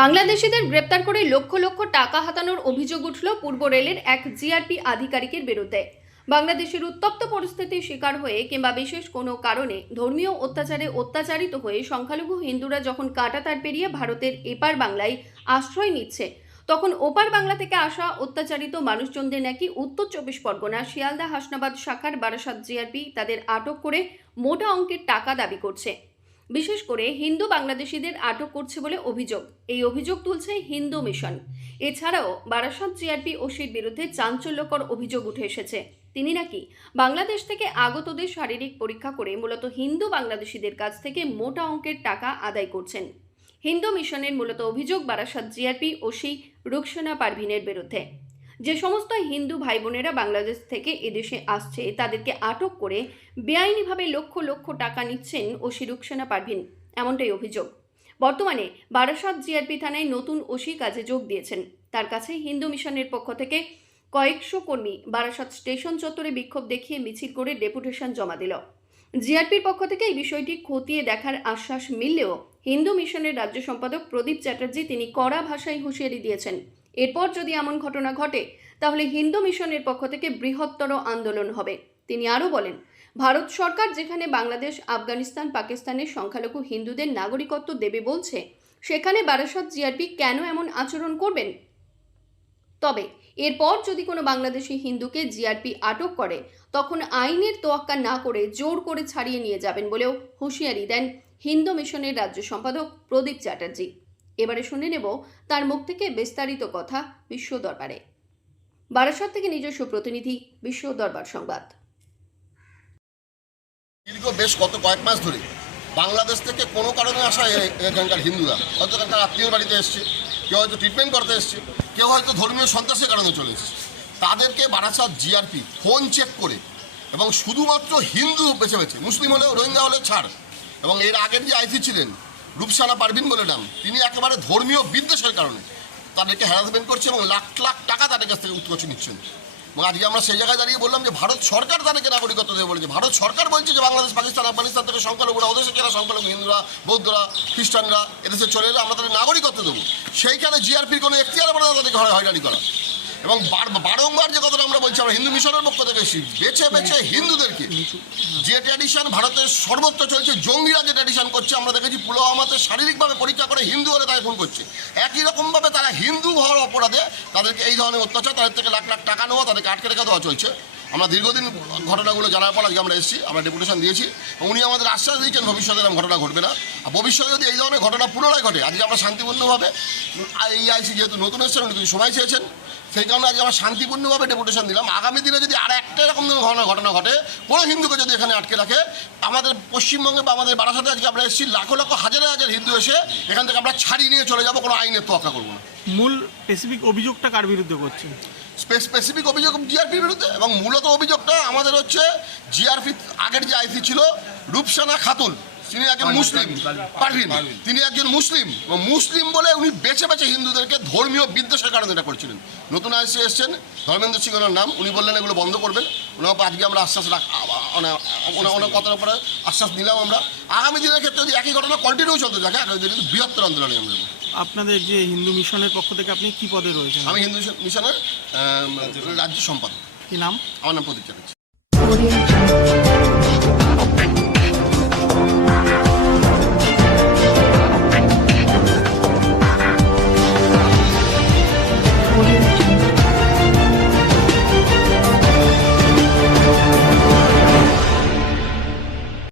বাংলাদেশিদের গ্রেপ্তার করে লক্ষ লক্ষ টাকা হাতানোর অভিযোগ উঠল পূর্ব রেলের এক জিআরপি আধিকারিকের বিরুদ্ধে। বাংলাদেশের উত্তপ্ত পরিস্থিতির শিকার হয়ে কিংবা বিশেষ কোনো কারণে ধর্মীয় অত্যাচারে অত্যাচারিত হয়ে সংখ্যালঘু হিন্দুরা যখন কাঁটাতার পেরিয়ে ভারতের এপার বাংলায় আশ্রয় নিচ্ছে, তখন ওপার বাংলা থেকে আসা অত্যাচারিত মানুষজনদের নাকি উত্তর চব্বিশ পরগনা, শিয়ালদা, হাসনাবাদ শাখার বারাসাত জিআরপি তাদের আটক করে মোটা অঙ্কের টাকা দাবি করছে। বিশেষ করে হিন্দু বাংলাদেশিদের আটক করছে বলে অভিযোগ। এই অভিযোগ তুলছে হিন্দু মিশন। এছাড়াও বারাসাত জিআরপি ওসির বিরুদ্ধে চাঞ্চল্যকর অভিযোগ উঠে এসেছে। তিনি নাকি বাংলাদেশ থেকে আগতদের শারীরিক পরীক্ষা করে মূলত হিন্দু বাংলাদেশিদের কাছ থেকে মোটা অঙ্কের টাকা আদায় করছেন। হিন্দু মিশনের মূলত অভিযোগ বারাসাত জিআরপি ওসি রুকসানা পারভিনের বিরুদ্ধে। যে সমস্ত হিন্দু ভাই বোনেরা বাংলাদেশ থেকে এদেশে আসছে, তাদেরকে আটক করে বেআইনিভাবে লক্ষ লক্ষ টাকা নিচ্ছেন ওসি রুকসানা পারভিন, এমনটাই অভিযোগ। বর্তমানে বারাসাত জিআরপি থানায় নতুন ওসি কাজে যোগ দিয়েছেন। তার কাছে হিন্দু মিশনের পক্ষ থেকে কয়েকশো কর্মী বারাসাত স্টেশন চত্বরে বিক্ষোভ দেখিয়ে মিছিল করে ডেপুটেশন জমা দিল। জিআরপির পক্ষ থেকে এই বিষয়টি খতিয়ে দেখার আশ্বাস মিললেও হিন্দু মিশনের রাজ্য সম্পাদক প্রদীপ চ্যাটার্জি তিনি কড়া ভাষায় হুঁশিয়ারি দিয়েছেন। এরপর যদি এমন ঘটনা ঘটে, তাহলে হিন্দু মিশনের পক্ষ থেকে বৃহত্তর আন্দোলন হবে। তিনি আরও বলেন, ভারত সরকার যেখানে বাংলাদেশ, আফগানিস্তান, পাকিস্তানের সংখ্যালঘু হিন্দুদের নাগরিকত্ব দেবে বলছে, সেখানে বারাসত জিআরপি কেন এমন আচরণ করবেন? তবে এরপর যদি কোনো বাংলাদেশি হিন্দুকে জিআরপি আটক করে, তখন আইনের তোয়াক্কা না করে জোর করে ছাড়িয়ে নিয়ে যাবেন বলেও হুঁশিয়ারি দেন হিন্দু মিশনের রাজ্য সম্পাদক প্রদীপ চ্যাটার্জি। এবারে শুনে নেব তার মুখ থেকে বিস্তারিত কথা বিশ্ব দরবারে। বারাসত থেকে নিজস্ব প্রতিনিধি, বিশ্ব দরবার সংবাদ। দীর্ঘ বেশ গত কয়েক মাস ধরে বাংলাদেশ থেকে কোনো কারণে আসা এখানকার হিন্দুরা। হয়তো তার আত্মীয় বাড়িতে এসছে, কেউ হয়তো ট্রিটমেন্ট করতে এসছে, কেউ হয়তো ধর্মীয় সন্ত্রাসের কারণে চলে এসছে। তাদেরকে বারাসাত জিআরপি ফোন চেক করে এবং শুধুমাত্র হিন্দু বেছে বেছে, মুসলিম হলেও রোহিঙ্গা হলেও ছাড়। এবং এর আগের যে আইসি ছিলেন রূপসানা পারভিন বলে নাম। তিনি একেবারে ধর্মীয় বিদ্বেষের কারণে তাদেরকে হ্যারাসমেন্ট করছে এবং লাখ লাখ টাকা তাদের কাছ থেকে উৎকোচ নিচ্ছেন। এবং আজকে আমরা সেই জায়গায় দাঁড়িয়ে বললাম যে, ভারত সরকার তাদেরকে নাগরিকত্ব দেবে বলেছে। ভারত সরকার বলছে যে, বাংলাদেশ, পাকিস্তান, আফগানিস্তান থেকে সংখ্যালঘুরা ওদেশে যারা সংখ্যালঘু হিন্দুরা, বৌদ্ধরা, খ্রিস্টানরা এদেশে চলে এলে আমরা তাদের নাগরিকত্ব দেবো। সেইখানে জিআরপির কোনো এখতিয়ার না তাদেরকে হয়- হয়রানি করা। এবং বারংবার যে কথাটা আমরা বলছি আমরা হিন্দু মিশনের পক্ষ থেকে এসেছি। বেছে বেছে হিন্দুদেরকে যে ট্র্যাডিশন ভারতের সর্বত্র চলছে জঙ্গিরা যে ট্র্যাডিশন করছে আমরা দেখেছি পুলওয়ামাতে শারীরিকভাবে পরীক্ষা করে হিন্দু হলে তাকে খুন করছে। একই রকমভাবে তারা হিন্দু হওয়ার অপরাধে তাদেরকে এই ধরনের অত্যাচার তাদের থেকে লাখ লাখ টাকা নেওয়া তাদেরকে আটকে রেখে দেওয়া চলছে। আমরা দীর্ঘদিন ঘটনাগুলো জানার পর আজকে আমরা এসেছি আমরা ডেপুটেশন দিয়েছি উনি আমাদের আশ্বাস দিয়েছেন ভবিষ্যতে এরকম ঘটনা ঘটবে না। আর ভবিষ্যতে যদি এই ধরনের ঘটনা পুনরায় ঘটে আজকে আমরা শান্তিপূর্ণভাবে এই আইসি যেহেতু নতুন এসেছেন উনি কিছু সময় চেয়েছেন সেই কারণে আজকে আমরা শান্তিপূর্ণভাবে ডেপুটেশন দিলাম। আগামী দিনে যদি আর একটা এরকম ধরনের ঘটনা ঘটে কোনো হিন্দুকে যদি এখানে আটকে রাখে আমাদের পশ্চিমবঙ্গে বা আমাদের বারাসাতে আজকে আমরা এসেছি লাখো লাখো হাজারে হাজার হিন্দু এসে এখান থেকে আমরা ছাড়িয়ে নিয়ে চলে যাব কোনো আইনের তোয়াক্কা করব না। মূল স্পেসিফিক অভিযোগটা কার বিরুদ্ধে করছেন? স্পেসিফিক অভিযোগ জিআরপির বিরুদ্ধে এবং মূলত অভিযোগটা আমাদের হচ্ছে জিআরপি আগের যে আইসি ছিল রূপসানা খাতুন। তিনি একজন মুসলিম। পারভিন তিনি একজন মুসলিম। এবং মুসলিম বলে উনি বেছে বেছে হিন্দুদেরকে ধর্মীয় বিদ্বেষের কারণে এটা করছিলেন। নতুন আইসি এসছেন ধর্মেন্দ্র সিং ওনার নাম। উনি বললেন এগুলো বন্ধ করবেন। ওনার উপর আজকে আমরা আশ্বাস রাখ ওনার ওনার কথার উপরে আশ্বাস নিলাম আমরা। আগামী দিনের ক্ষেত্রে যদি একই ঘটনা কন্টিনিউ চলতে থাকে আগামী দিনে কিন্তু বৃহত্তর আন্দোলনে আমরা আপনাদের যে হিন্দু মিশনের পক্ষ থেকে আপনি কি পদে রয়েছেন? আমি হিন্দু মিশনের রাজ্য সম্পাদক। কি নাম? আমার নাম প্রদীপ চ্যাটার্জি. audio